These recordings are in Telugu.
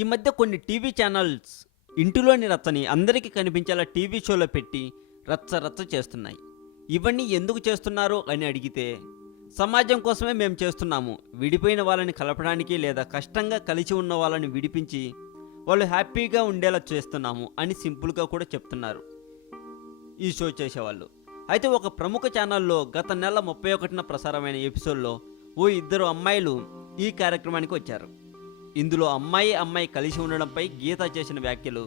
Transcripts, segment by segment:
ఈ మధ్య కొన్ని టీవీ ఛానల్స్ ఇంటిలోని రచ్చని అందరికీ కనిపించేలా టీవీ షోలో పెట్టి రచ్చ రచ్చ చేస్తున్నాయి. ఇవన్నీ ఎందుకు చేస్తున్నారో అని అడిగితే సమాజం కోసమే మేము చేస్తున్నాము, విడిపోయిన వాళ్ళని కలపడానికి లేదా కష్టంగా కలిసి ఉన్న వాళ్ళని విడిపించి వాళ్ళు హ్యాపీగా ఉండేలా చేస్తున్నాము అని సింపుల్గా కూడా చెప్తున్నారు ఈ షో చేసేవాళ్ళు. అయితే ఒక ప్రముఖ ఛానల్లో గత నెల 31న ప్రసారమైన ఎపిసోడ్లో ఓ ఇద్దరు అమ్మాయిలు ఈ కార్యక్రమానికి వచ్చారు. ఇందులో అమ్మాయి కలిసి ఉండడంపై గీత చేసిన వ్యాఖ్యలు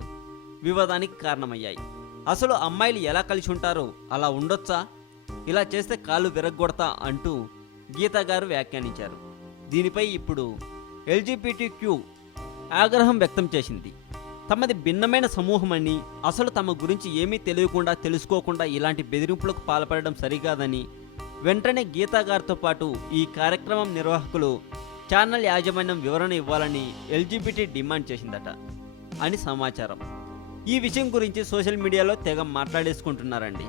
వివాదానికి కారణమయ్యాయి. అసలు అమ్మాయిలు ఎలా కలిసి ఉంటారో అలా ఉండొచ్చా, ఇలా చేస్తే కాళ్ళు విరగ్గొడతా అంటూ గీత గారు వ్యాఖ్యానించారు. దీనిపై ఇప్పుడు LGBTQ ఆగ్రహం వ్యక్తం చేసింది. తమది భిన్నమైన సమూహమని, అసలు తమ గురించి ఏమీ తెలియకుండా తెలుసుకోకుండా ఇలాంటి బెదిరింపులకు పాల్పడడం సరికాదని, వెంటనే గీతా గారితో పాటు ఈ కార్యక్రమం నిర్వాహకులు ఛానల్ యాజమాన్యం వివరణ ఇవ్వాలని LGBT డిమాండ్ చేసిందట అని సమాచారం. ఈ విషయం గురించి సోషల్ మీడియాలో తెగ మాట్లాడేసుకుంటున్నారండి.